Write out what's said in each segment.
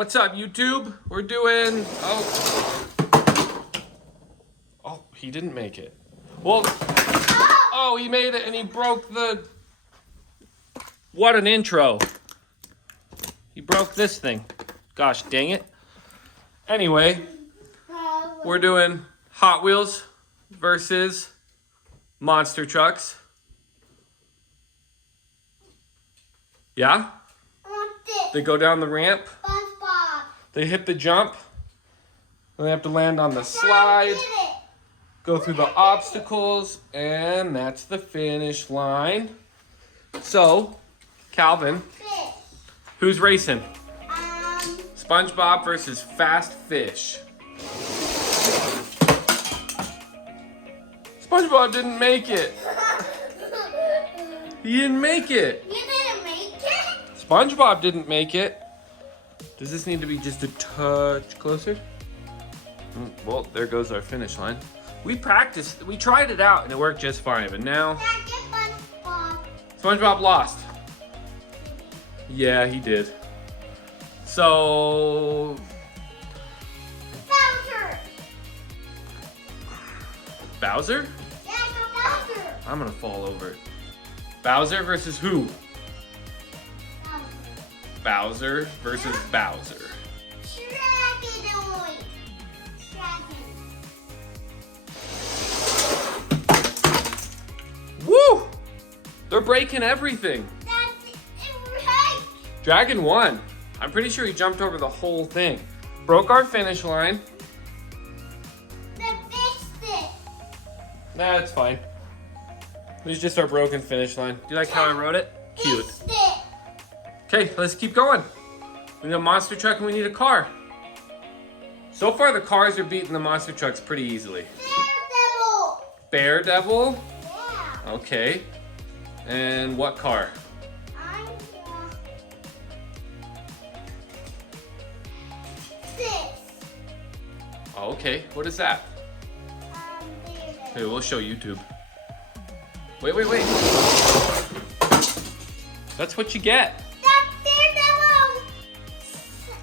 What's up, YouTube? We're doing... Oh, he didn't make it. Well, oh, he made it and he broke the... What an intro. He broke this thing. Gosh, dang it. Anyway, we're doing Hot Wheels versus monster trucks. Yeah? They go down the ramp. They hit the jump. Then they have to land on the slide. Go through the obstacles. And that's the finish line. So, Calvin, who's racing? SpongeBob versus Fast Fish. SpongeBob didn't make it. He didn't make it. You didn't make it? SpongeBob didn't make it. Does this need to be just a touch closer? Well, there goes our finish line. We practiced, we tried it out and it worked just fine, but now Dad, get SpongeBob. SpongeBob lost. Yeah, he did. So Bowser. Bowser? Yeah, go Bowser. I'm gonna fall over. Bowser versus who? Bowser versus Bowser. Dragonoid. Dragon. Woo! They're breaking everything. That's it right. Dragon won. I'm pretty sure he jumped over the whole thing. Broke our finish line. They fixed it. Nah, it's fine. It was just our broken finish line. Do you like how I wrote it? Cute. Fixed it. Okay, let's keep going. We need a monster truck and we need a car. So far, the cars are beating the monster trucks pretty easily. Daredevil. Bear Devil? Yeah. Okay. And what car? I'm this. Oh, okay, what is that? Daredevil. Okay, we'll show YouTube. Wait. That's what you get. That's Daredevil.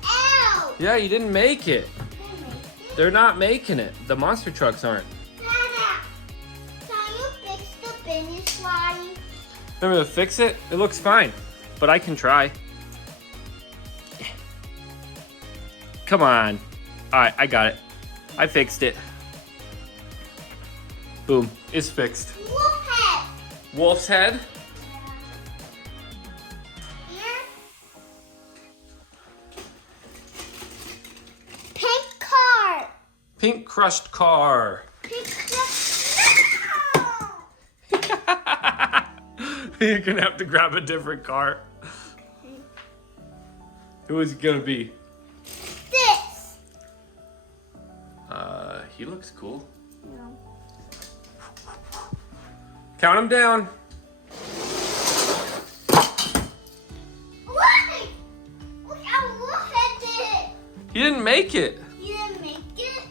Ow. Yeah, you didn't make it. Didn't make it. They're not making it. The monster trucks aren't. Dada, can you fix the finish line? Remember to fix it? It looks fine, but I can try. Come on. All right, I got it. I fixed it. Boom, it's fixed. Wolf head. Wolf's head. Here. Pink car. Pink crushed car. Pink You're gonna have to grab a different car. Who is it gonna be? This. He looks cool. No. Count him down. Look! Look how Wolf head did it. He didn't make it. You didn't make it?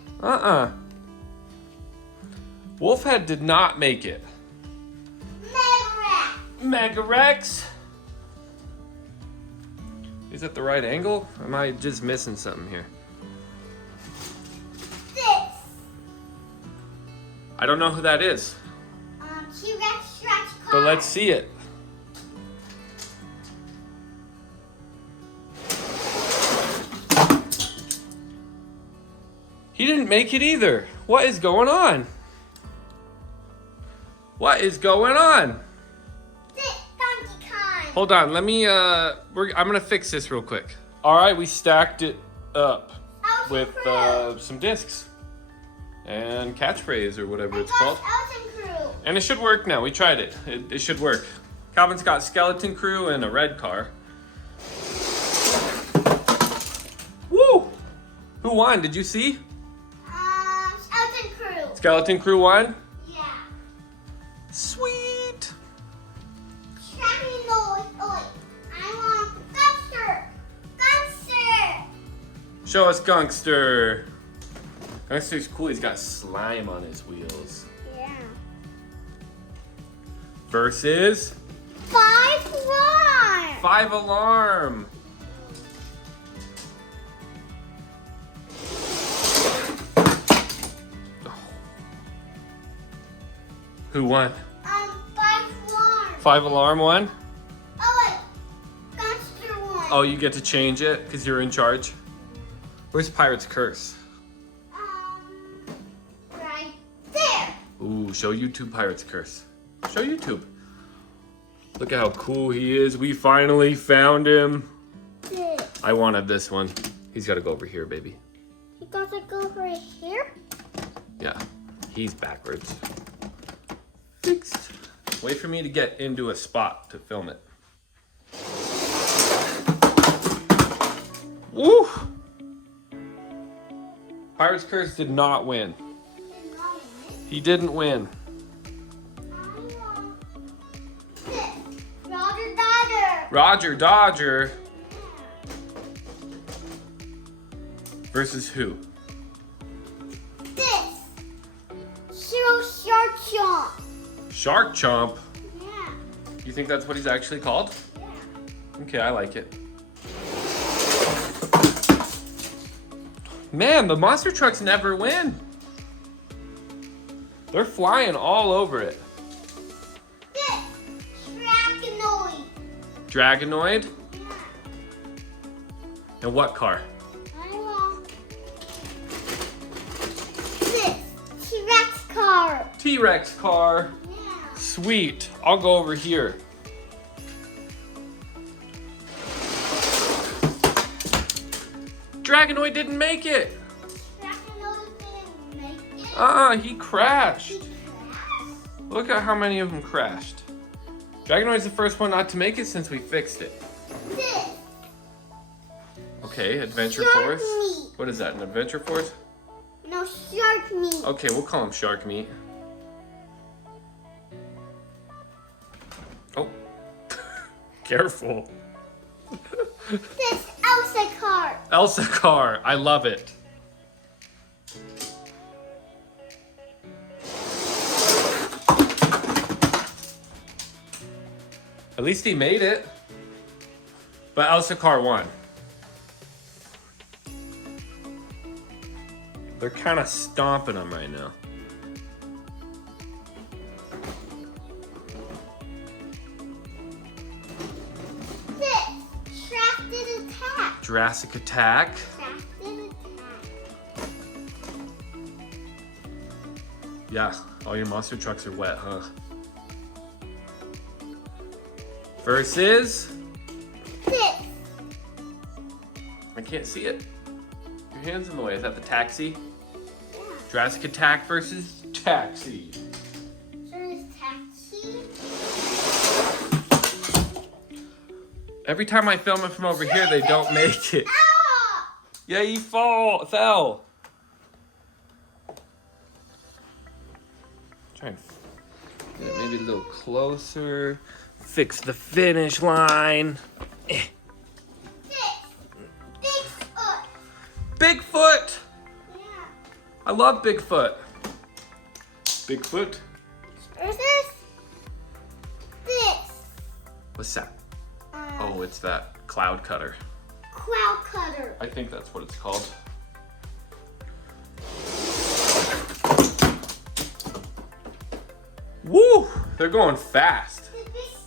Wolfhead did not make it. Mega Mega Rex. Is that the right angle? Or am I just missing something here? This. I don't know who that is, T-Rex stretch car. but let's see it. He didn't make it either. What is going on? What is going on? This Donkey Kong. Hold on, let me, I'm gonna fix this real quick. All right, we stacked it up Elton with Crew. some discs and catchphrase or whatever I it's got called. Elton Crew. And it should work now. We tried it. It should work. Calvin's got Skeleton Crew and a red car. Woo! Who won? Did you see? Elton Crew. Skeleton Crew won? Yeah. Sweet! Dragonoid. Oh, I want Gunster. Gunster. Show us Gunkster. Gunkster's cool. He's got slime on his wheels. Yeah. Versus 5-1. 5 Alarm. Who won? 5-1. 5-alarm won? Oh wait, Gunster won. Oh, you get to change it because you're in charge? Where's Pirate's Curse? Right there. Ooh, show YouTube Pirate's Curse. Show YouTube. Look at how cool he is. We finally found him. This. I wanted this one. He's got to go over here, baby. You gotta go right here. Yeah, he's backwards. Fixed. Wait for me to get into a spot to film it. Woo! Pirate's Curse did not win. He didn't win. Roger Dodger. Roger Dodger versus who? This. Zero Shark Chomp. Shark Chomp. Yeah. You think that's what he's actually called? Yeah. Okay, I like it. Man, the monster trucks never win. They're flying all over it. This. Dragonoid. Dragonoid? Yeah. And what car? I know. This. T-Rex car. T-Rex car. Yeah. Sweet. I'll go over here. Dragonoid didn't make it. Dragonoid didn't make it. He crashed. He crashed. Look at how many of them crashed. Dragonoid's the first one not to make it since we fixed it. This. Okay, Adventure Shark Force. meat. What is that, an Adventure Force? No, shark meat. Okay, we'll call him Shark Meat. Oh. Careful. This Elsa car. Elsa car. I love it. At least he made it. But Elsa car won. They're kind of stomping him right now. This Tracted Attack. Jurassic Attack. Tracted Attack. Yeah, all your monster trucks are wet, huh? Versus... This. I can't see it. Your hand's in the way. Is that the taxi? Yeah. Jurassic Attack versus Taxi. There's Taxi. Every time I film it from over here, they don't make it. Ah! Yeah, you fell. Try and get it maybe a little closer. Fix the finish line. This. Bigfoot. Bigfoot! Yeah. I love Bigfoot. Bigfoot? Is this? This. What's that? Oh, it's that cloud cutter. Cloud Cutter. I think that's what it's called. Woo! They're going fast. This.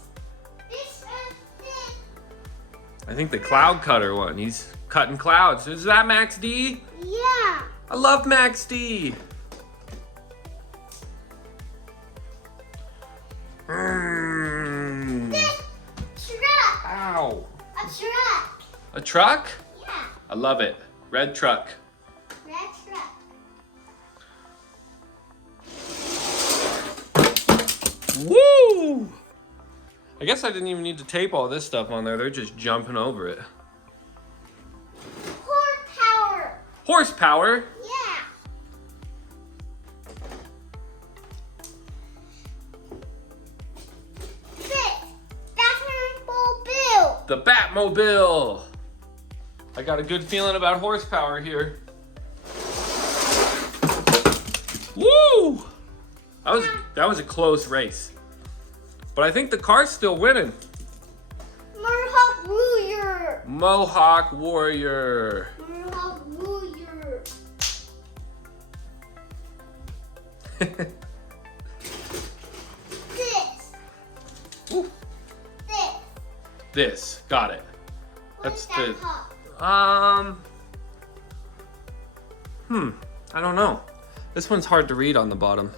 I think the cloud cutter one. He's cutting clouds. Is that Max D? Yeah. I love Max D. This truck. Ow. A truck. A truck? Yeah. I love it. Red truck. Red truck. Woo! I guess I didn't even need to tape all this stuff on there. They're just jumping over it. Horsepower. Horsepower? Yeah. This. Batmobile. The Batmobile. I got a good feeling about horsepower here. Woo! That was a close race. But I think the car's still winning. Mohawk Warrior. Mohawk Warrior. Mohawk Warrior. This. Got it. What's That's that the. called? I don't know. This one's hard to read on the bottom.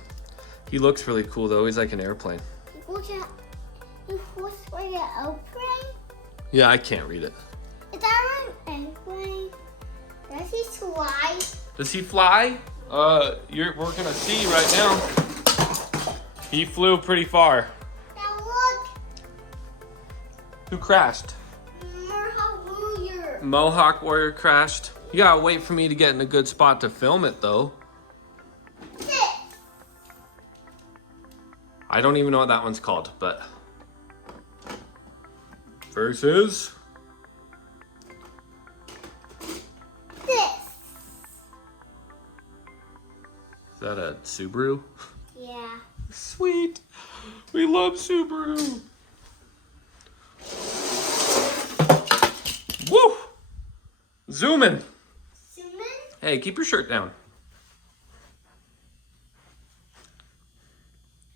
He looks really cool though. He's like an airplane. You force like an airplane? Yeah, I can't read it. Is that an airplane? Does he fly? Does he fly? We're gonna see right now. He flew pretty far. Now look. Who crashed? Warrior. Mohawk Warrior crashed. You gotta wait for me to get in a good spot to film it though. This. I don't even know what that one's called, but. Versus. This. Is that a Subaru? Yeah. Sweet. We love Subaru. Woo! Zooming. Suman? Hey, keep your shirt down.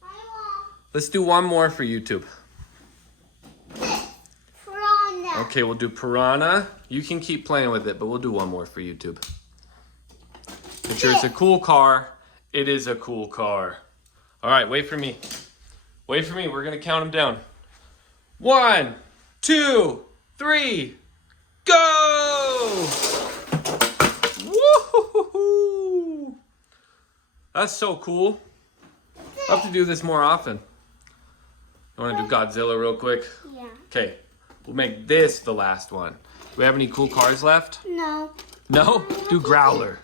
I want Let's do one more for YouTube. this. Piranha. Okay, we'll do Piranha. You can keep playing with it, but we'll do one more for YouTube. Make sure it's a cool car. It is a cool car. All right, wait for me. Wait for me. We're going to count them down. 1, 2, 3, go! Woo-hoo-hoo-hoo! That's so cool. I'll have to do this more often. You want to do Godzilla real quick? Yeah. Okay, we'll make this the last one. Do we have any cool cars left? No. No? Do Growler.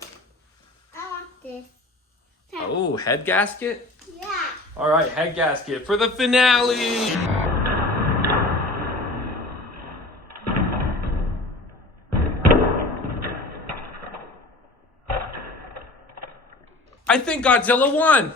I want this. Oh, head gasket? Yeah. All right, head gasket for the finale. I think Godzilla won.